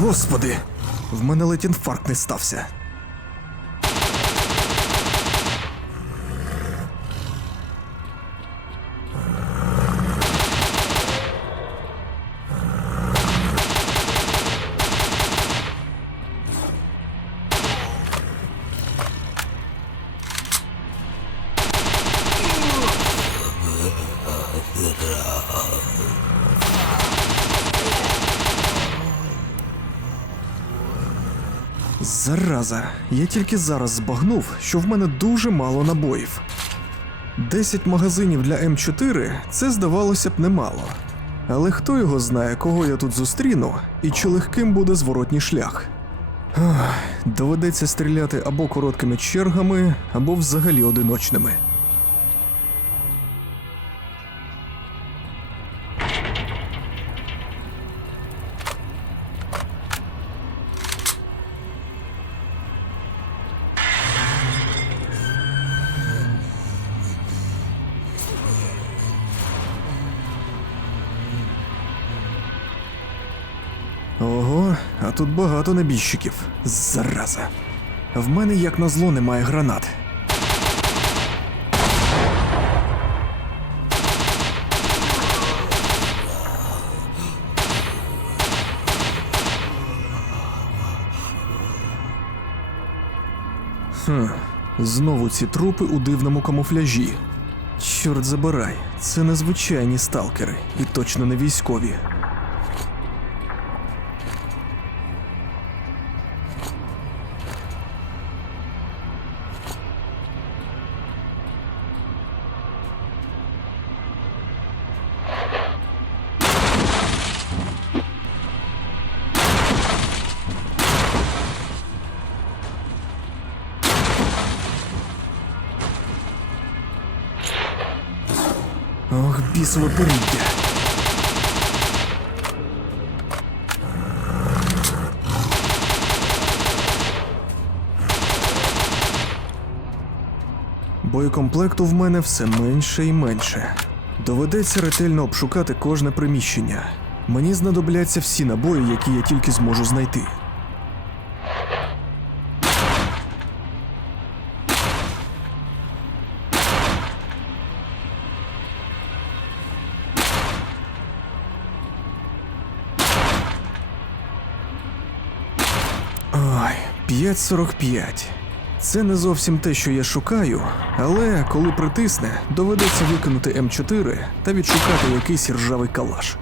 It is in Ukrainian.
Господи, в мене ледь інфаркт не стався. Зараза, я тільки зараз збагнув, що в мене дуже мало набоїв. 10 магазинів для М4 це здавалося б немало. Але хто його знає, кого я тут зустріну, і чи легким буде зворотній шлях. Ах, доведеться стріляти або короткими чергами, або взагалі одиночними. Тут багато небіжчиків. Зараза. В мене як назло немає гранат. Хм, знову ці трупи у дивному камуфляжі. Чорт забирай, це незвичайні сталкери і точно не військові. Ох, бісове поріддя. Боєкомплекту в мене все менше і менше. Доведеться ретельно обшукати кожне приміщення. Мені знадобляться всі набої, які я тільки зможу знайти. Ой, 5.45. Це не зовсім те, що я шукаю, але коли притисне, доведеться викинути М4 та відшукати якийсь ржавий калаш.